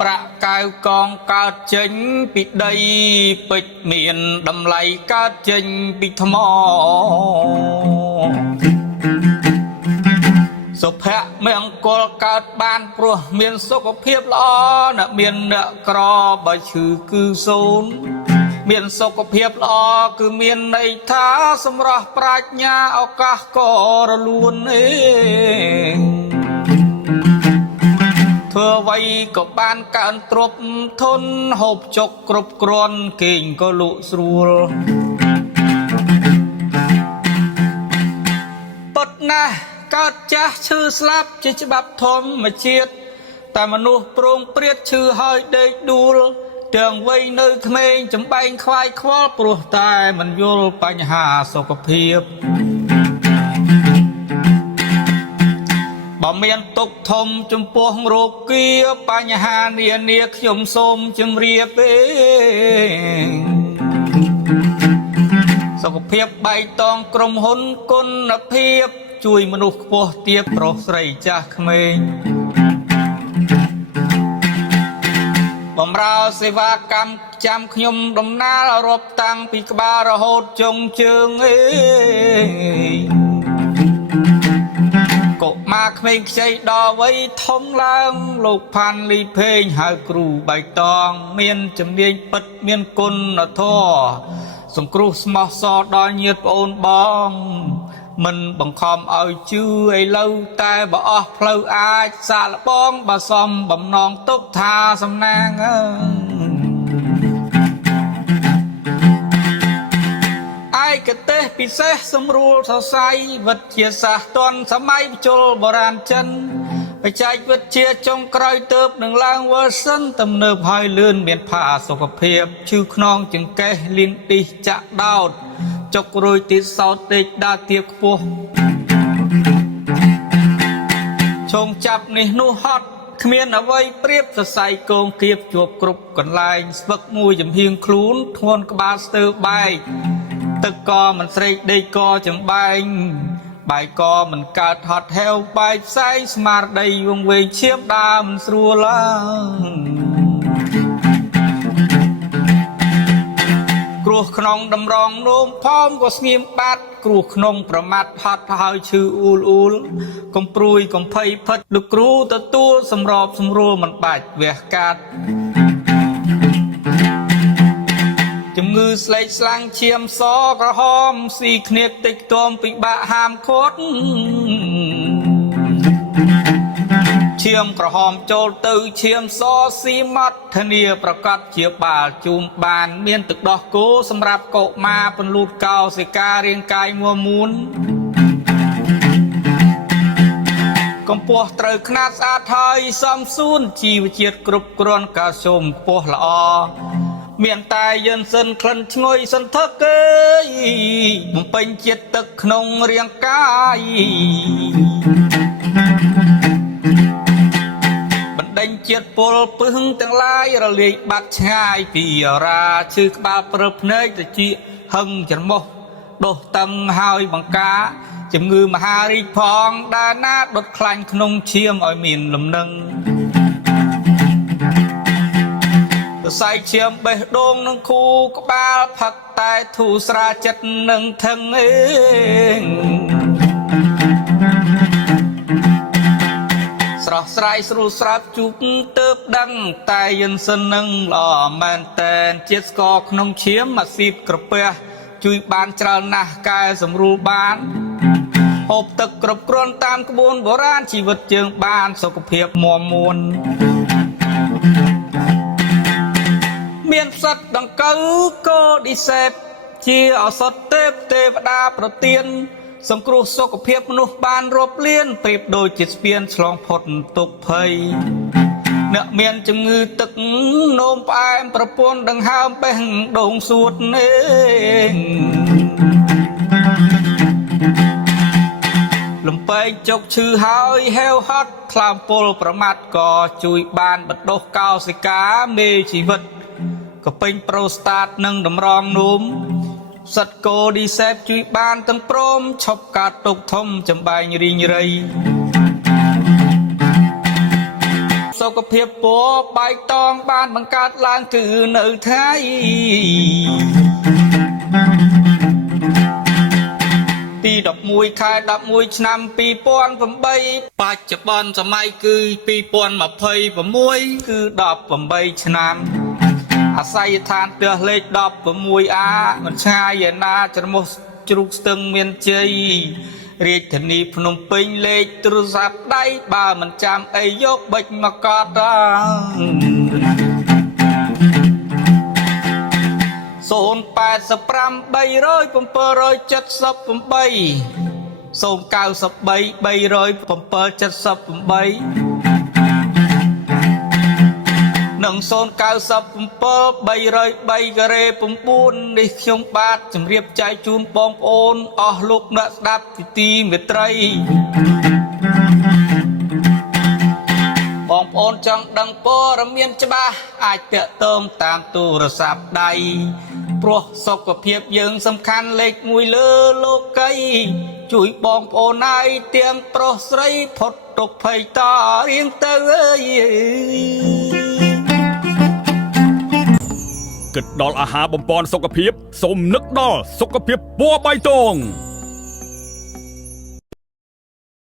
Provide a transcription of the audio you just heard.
ប្រាក់កៅកងកើតចេញពីដីពេជ្រមានតម្លៃកើតចេញពីថ្មសុភមង្គលកើតបានព្រោះមានសុខភាពល្អអ្នកមានអ្នកក្របើឈឺគឺសូន្យមានសុខភាពល្អគឺមានន័យថាសម្រស់ប្រាជ្ញាឱកាសក៏រលូនធ្វើអ្វីក៏បានកើនទ្រព្យធនហូបចុកគ្រប់គ្រាន់គេងក៏លក់ស្រួលពិតណាស់កើតចាស់ឈឺស្លាប់ជាច្បាប់ធម្មជាតិតែមនុស្សប្រងព្រាតឈឺហើយដេកដួលទាំងវ័យនៅក្មេងចំបែងខ្វាយខ្វល់ព្រោះតែមិនយល់បញ្ហាសុខភាពបើមានទុកធំចំពោះរោគាបញ្ហានានាខ្ញុំសូមជម្រាបទេសុខភាពបៃតងក្រុមហ៊ុនគុណភាពជួយមនុស្សខ្ពស់ទាបប្រុសស្រីចាស់ក្មេងបំរើសេវាកម្មចាំខ្ញុំដំណើររាប់តាំងពីក្បាលរហូតចុងជើងកុមារក្មេងខ្ចីដល់វ័យធំឡើងលោកផាន់លីភេងហៅគ្រូបៃតងមានជំនាញពិតមានគុណធម៌សង្គ្រោះស្មោះសរដល់ញាតិប្អូនបងមិនបង្ខំឲ្យជឿឥឡូវតែបើអស់ផ្លូវអាចសាកល្បងបើសំបំណងទុកថាសំណាងឯកទេសពិសេសសម្រួលសរសៃវិទ្យាសាស្ត្រទាន់សម័យជលបុរាណចិនបច្ចេកវិទ្យាចុងក្រោយទៅនឹងឡើង version ទំនើបហើយលឿនមានផាសុខភាពឈឺខ្នងចង្កេះលៀនទីចាក់ដោតចុករួយទីសោតតិចដើរទៀបខ្ពស់ឈងចាប់នេះនោះហត់គ្មានអ្វីប្រៀបសរសៃកងគៀបជាប់គ្រប់កន្លែងស្វឹកមួយចំហៀងខ្លួនធ្ងន់ក្បាលស្ទើរបែកទឹកកមិនស្រេកដេកកចំបែងបាយកមិនកើតហត់ហេវបែកផ្សែងស្មារតីវងវែងឈាមដើមស្រួលគ្រោះក្នុងតម្រងនោមផោមក៏ស្ងៀមបាត់គ្រោះក្នុងប្រមាត់ហត់ហើយឈឺអ៊ូលកំព្រួយកំភៃផិតលោកគ្រូទទួលសម្របសម្រួលមិនបាច់វះកាត់ជំងឺស្លេកស្លាំងឈាមសក្រហមស៊ីគ្នាតិចតួមពិបាកហាមឃាត់ឈាមក្រហមចូលទៅឈាមសស៊ីម៉ត់ធានាប្រកាសជាបាលជូនបានមានទឹកដោះគោសម្រាប់កុមារពន្លូតកោសិការាងកាយមួមួនកម្ពស់ត្រូវຂ្នាតស្អាតហើយសមសួនជីវជាតិគ្រប់គ្រាន់កាល់ស្យូមខ្ពស់ល្អមានតែយិនសិនក្លិនឈ្ងុយសន្ធឹកគេបំពេញជាតិទឹកក្នុងរាងកាយបណ្ដេញជាតិពុលពឹងទាំងឡាយរលាយបាត់ឆ្ងាយពីរាឈឺក្បាលព្រឹបភ្នែកត្រចៀកហឹងច្រមុះដុសតឹងហើយបង្ការជំងឺមហារីកផងដែលណាដុតខ្លាញ់ក្នុងឈាមឲ្យមានលំនឹងសរសៃឈាមបេះដូងនឹងខួរក្បាលផឹកតែធូរស្រាលចិត្តនឹងថឹងស្រស់ស្រាយស្រួលស្រាប់ជុកទៅដឹងតែយិនសិននឹងល្អមែនតែនជាតិស្ករក្នុងឈាមអាស៊ីតក្រពះជួយបានច្រើនណាស់កែសម្រួលបានហូបទឹកគ្រប់គ្រាន់តាមក្បួនបុរាណជីវិតយើងបានសុខភាពមាំមួនមានផ្សិតដង្កូវកូឌីសេបជាឱសថទេវតាប្រទានសង្គ្រោះសុខភាពមនុស្សបានរាប់លានប្រៀបដូចជាស្ពានឆ្លងផុតទុក្ខភ័យអ្នកមានជំងឺទឹកនោមផ្អែមប្រពន្ធដង្ហើមបេះដូងសួតលំពេងចុកឈឺហើយហេវហត់ថ្លើមពុលប្រមាត់ក៏ជួយបានបណ្ដុះកោសិកាមេជីវិតកពេញប្រូស្តាតនិងតម្រងនោមសិតកូឌីសេបជួយបានទាំងព្រមឈប់កាត់ទុកធំចំបែងរីងរៃ សុខភាពពណ៌បៃតងបានបង្កើតឡើងគឺនៅថៃទី11ខែ11ឆ្នាំ2008បច្ចុប្បន្នសម័យគឺ2026គឺ18ឆ្នាំអាស័យដ្ឋានផ្ទះលេខ 16A មិនឆ្ងាយឯណាច្រមុះជ្រូកស្ទឹងមានជ័យរាជធានីភ្នំពេញលេខទូរស័ព្ទដៃបើមិនចាំអីយកបិចមកកត់085 និង097 303 ការ៉េ 9 នេះខ្ញុំបាទជម្រាបចែកជូនបងប្អូនអស់លោកអ្នកស្ដាប់ទីមេត្រីបងប្អូនចង់ដឹងព័ត៌មានច្បាស់អាចតាក់ទងតាមទូរស័ព្ទដៃព្រោះសុខភាពយើងសំខាន់លេខ1លើលោកីជួយបងប្អូនឲ្យទាំងប្រុសស្រីផុតទុក្ខភ័យតរៀងទៅអើយគិតដល់អាហារបំពន់សុខភាពសូមនឹកដល់សុខភាពពណ៌បៃតង